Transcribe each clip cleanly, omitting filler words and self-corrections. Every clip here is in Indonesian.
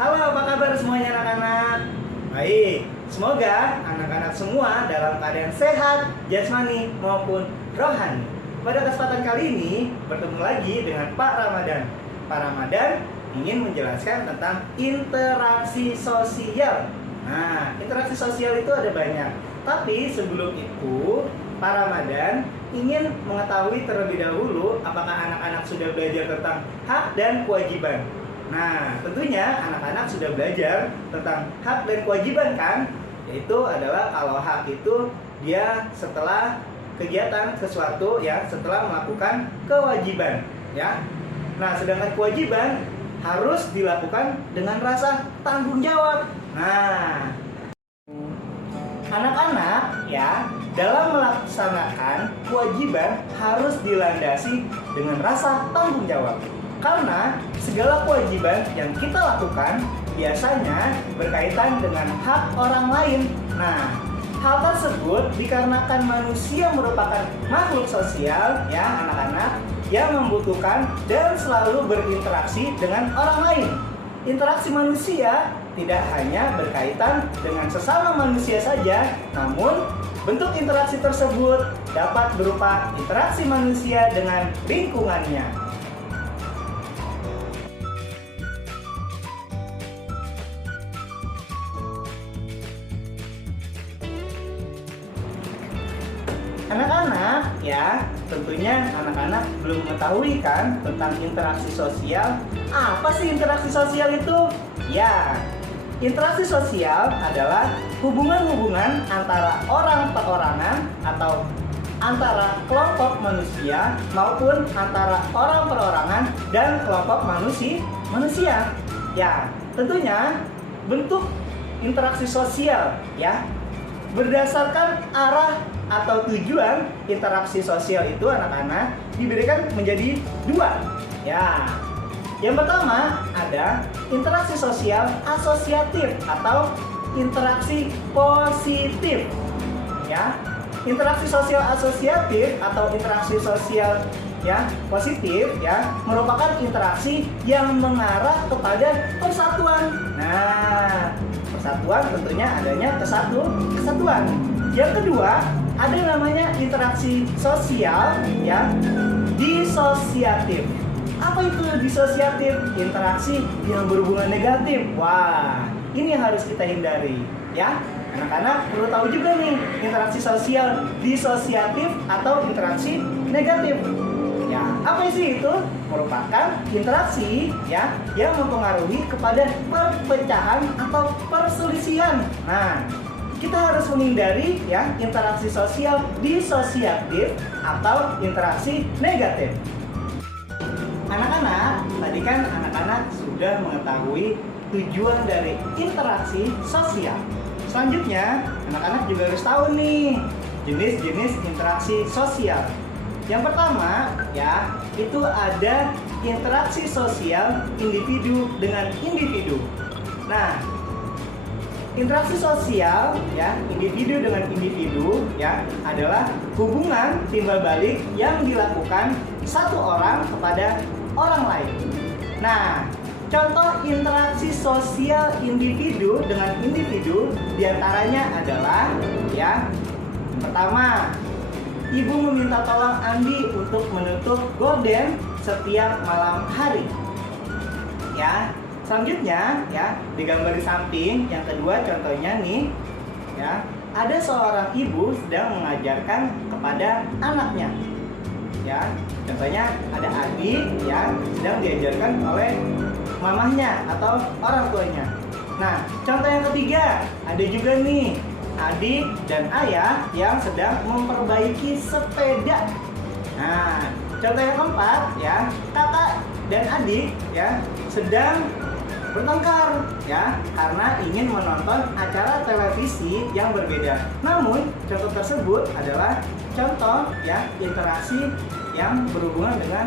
Halo, apa kabar semuanya anak-anak? Baik, semoga anak-anak semua dalam keadaan sehat, jasmani maupun rohani. Pada kesempatan kali ini, bertemu lagi dengan Pak Ramadan. Pak Ramadan ingin menjelaskan tentang interaksi sosial. Nah, interaksi sosial itu ada banyak. Tapi sebelum itu, Pak Ramadan ingin mengetahui terlebih dahulu apakah anak-anak sudah belajar tentang hak dan kewajiban. Nah, tentunya anak-anak sudah belajar tentang hak dan kewajiban kan? Yaitu adalah kalau hak itu dia setelah kegiatan sesuatu ya, setelah melakukan kewajiban ya. Nah, sedangkan kewajiban harus dilakukan dengan rasa tanggung jawab. Nah, anak-anak ya, dalam melaksanakan kewajiban harus dilandasi dengan rasa tanggung jawab. Karena segala kewajiban yang kita lakukan biasanya berkaitan dengan hak orang lain. Nah, hal tersebut dikarenakan manusia merupakan makhluk sosial ya anak-anak, yang membutuhkan dan selalu berinteraksi dengan orang lain. Interaksi manusia tidak hanya berkaitan dengan sesama manusia saja, namun bentuk interaksi tersebut dapat berupa interaksi manusia dengan lingkungannya. Anak-anak ya, tentunya anak-anak belum mengetahui kan tentang interaksi sosial. Apa sih interaksi sosial itu? Ya, interaksi sosial adalah hubungan-hubungan antara orang perorangan atau antara kelompok manusia maupun antara orang perorangan dan kelompok manusia. Ya, tentunya bentuk interaksi sosial ya berdasarkan arah atau tujuan interaksi sosial itu anak-anak diberikan menjadi dua ya. Yang pertama ada interaksi sosial asosiatif atau interaksi positif ya. Interaksi sosial asosiatif atau interaksi sosial ya positif ya merupakan interaksi yang mengarah kepada persatuan. Nah, persatuan tentunya adanya kesatuan. Yang kedua, ada namanya interaksi sosial ya disosiatif. Apa itu disosiatif? Interaksi yang berhubungan negatif. Wah, ini yang harus kita hindari ya. Anak-anak perlu tahu juga nih interaksi sosial disosiatif atau interaksi negatif. Ya, apa sih itu? Merupakan interaksi ya yang mempengaruhi kepada perpecahan atau perselisihan. Nah, kita harus menghindari ya interaksi sosial disosiatif atau interaksi negatif. Anak-anak, tadi kan anak-anak sudah mengetahui tujuan dari interaksi sosial. Selanjutnya, anak-anak juga harus tahu nih jenis-jenis interaksi sosial. Yang pertama ya, itu ada interaksi sosial individu dengan individu. Nah, interaksi sosial ya individu dengan individu ya adalah hubungan timbal balik yang dilakukan satu orang kepada orang lain. Nah, contoh interaksi sosial individu dengan individu diantaranya adalah ya, yang pertama, ibu meminta tolong Andi untuk menutup gorden setiap malam hari. Ya, selanjutnya ya di gambar di samping yang kedua contohnya nih ya, ada seorang ibu sedang mengajarkan kepada anaknya. Ya, contohnya ada adik ya sedang diajarkan oleh mamahnya atau orang tuanya. Nah, contoh yang ketiga ada juga nih adik dan ayah yang sedang memperbaiki sepeda. Nah, contoh yang keempat ya, kakak dan adik ya sedang bertengkar ya karena ingin menonton acara televisi yang berbeda. Namun, contoh tersebut adalah contoh ya interaksi yang berhubungan dengan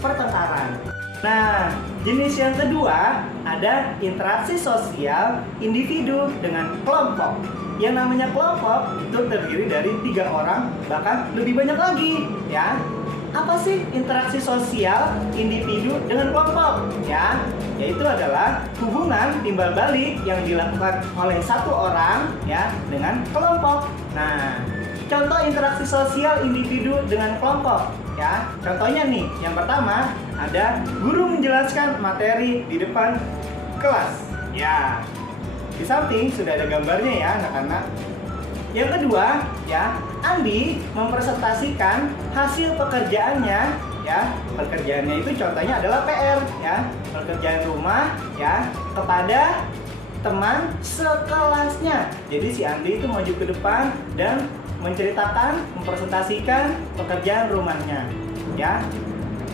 pertengkaran. Nah, jenis yang kedua ada interaksi sosial individu dengan kelompok. Yang namanya kelompok itu terdiri dari 3 orang bahkan lebih banyak lagi ya. apa sih interaksi sosial individu dengan kelompok? Ya, yaitu adalah hubungan timbal balik yang dilakukan oleh satu orang ya dengan kelompok. Nah, contoh interaksi sosial individu dengan kelompok ya. Contohnya nih, yang pertama ada guru menjelaskan materi di depan kelas. Ya, di samping sudah ada gambarnya ya anak-anak. Yang kedua, ya, Andi mempresentasikan hasil pekerjaannya, ya. Pekerjaannya itu contohnya adalah PR, ya, pekerjaan rumah, ya, kepada teman sekelasnya. Jadi si Andi itu maju ke depan dan menceritakan, mempresentasikan pekerjaan rumahnya, ya.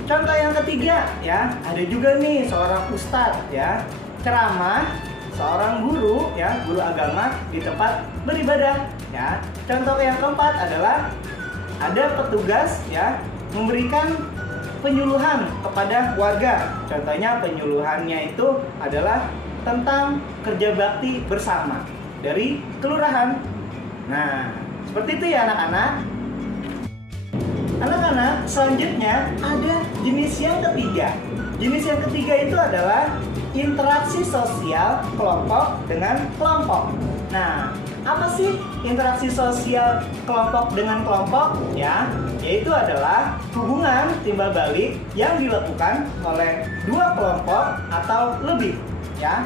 Contoh yang ketiga, ya, ada juga nih seorang ustadz, ya, ceramah. Seorang guru, ya, guru agama di tempat beribadah, ya. Contoh yang keempat adalah ada petugas, ya, memberikan penyuluhan kepada warga. Contohnya penyuluhannya itu adalah tentang kerja bakti bersama dari kelurahan. Nah, seperti itu ya anak-anak. Anak-anak, selanjutnya ada jenis yang ketiga. Jenis yang ketiga itu adalah interaksi sosial kelompok dengan kelompok. Nah, apa sih interaksi sosial kelompok dengan kelompok? Ya, yaitu adalah hubungan timbal balik yang dilakukan oleh dua kelompok atau lebih. Ya,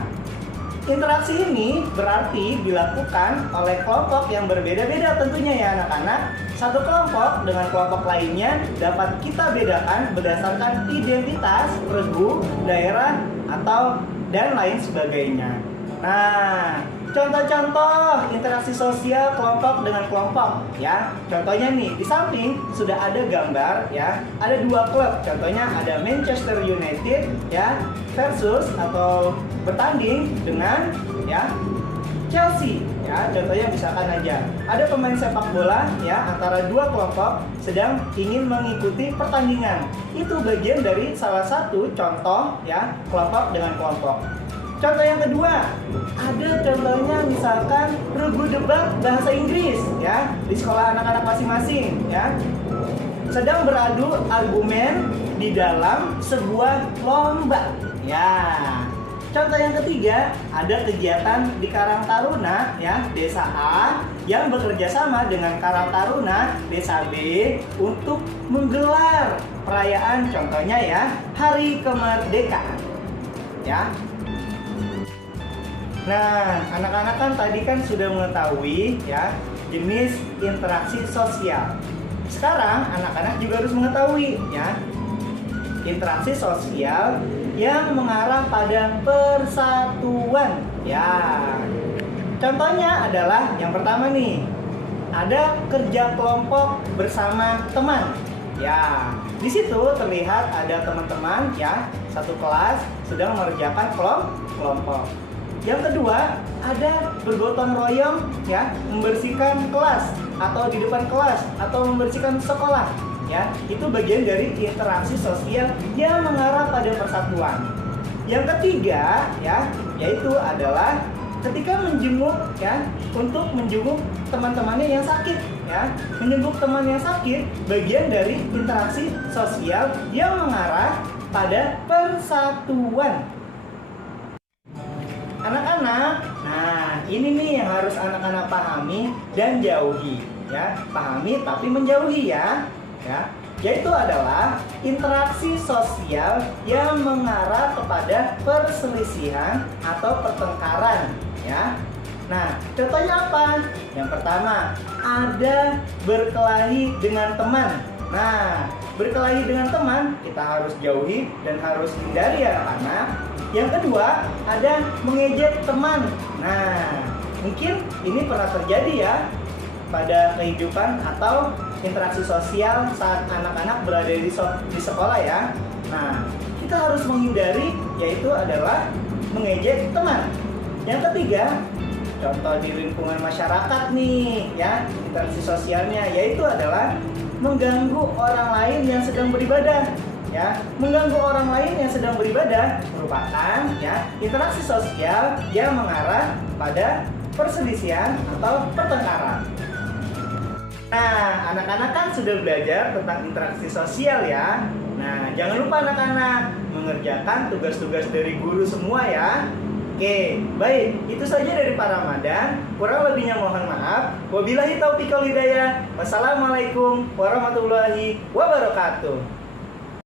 interaksi ini berarti dilakukan oleh kelompok yang berbeda-beda tentunya ya anak-anak. Satu kelompok dengan kelompok lainnya dapat kita bedakan berdasarkan identitas, regu, daerah, atau dan lain sebagainya. Nah, contoh-contoh interaksi sosial kelompok dengan kelompok ya. Contohnya nih, di samping sudah ada gambar ya. Ada dua klub, contohnya ada Manchester United ya versus atau bertanding dengan ya Chelsea ya. Contohnya misalkan aja ada pemain sepak bola ya antara dua kelompok sedang ingin mengikuti pertandingan. Itu bagian dari salah satu contoh ya kelompok dengan kelompok. Contoh yang kedua, ada contohnya misalkan regu debat bahasa Inggris ya di sekolah anak-anak masing-masing ya. Sedang beradu argumen di dalam sebuah lomba ya. Contoh yang ketiga, ada kegiatan di Karang Taruna ya, Desa A yang bekerja sama dengan Karang Taruna Desa B untuk menggelar perayaan contohnya ya, Hari Kemerdekaan. Ya. Nah, anak-anak kan tadi kan sudah mengetahui ya jenis interaksi sosial. Sekarang anak-anak juga harus mengetahui ya interaksi sosial yang mengarah pada persatuan. Ya. Contohnya adalah yang pertama nih, ada kerja kelompok bersama teman. Ya, di situ terlihat ada teman-teman ya, satu kelas sedang mengerjakan kelompok. Yang kedua, ada bergotong royong ya, membersihkan kelas atau di depan kelas atau membersihkan sekolah. Ya, itu bagian dari interaksi sosial yang mengarah pada persatuan. Yang ketiga, ya, yaitu adalah ketika menjenguk ya, untuk menjenguk teman-temannya yang sakit, ya. Menjenguk teman yang sakit bagian dari interaksi sosial yang mengarah pada persatuan. Anak-anak, nah ini nih yang harus anak-anak pahami dan jauhi, ya. Pahami tapi menjauhi ya. Ya, yaitu adalah interaksi sosial yang mengarah kepada perselisihan atau pertengkaran ya. Nah, contohnya apa? Yang pertama, ada berkelahi dengan teman. Nah, berkelahi dengan teman kita harus jauhi dan harus hindari ya anak-anak. Yang kedua, ada mengejek teman. Nah, mungkin ini pernah terjadi ya pada kehidupan atau interaksi sosial saat anak-anak berada di sekolah ya. Nah, kita harus menghindari yaitu adalah mengejek teman. Yang ketiga, contoh di lingkungan masyarakat nih ya, interaksi sosialnya yaitu adalah mengganggu orang lain yang sedang beribadah. Ya, mengganggu orang lain yang sedang beribadah merupakan ya interaksi sosial yang mengarah pada perselisihan atau pertengkaran. Nah, anak-anak kan sudah belajar tentang interaksi sosial ya. Nah, jangan lupa anak-anak mengerjakan tugas-tugas dari guru semua ya. Oke, baik. Itu saja dari Pak Ramadan. Kurang lebihnya mohon maaf. Wabillahi taufiq wal hidayah. Wassalamualaikum warahmatullahi wabarakatuh.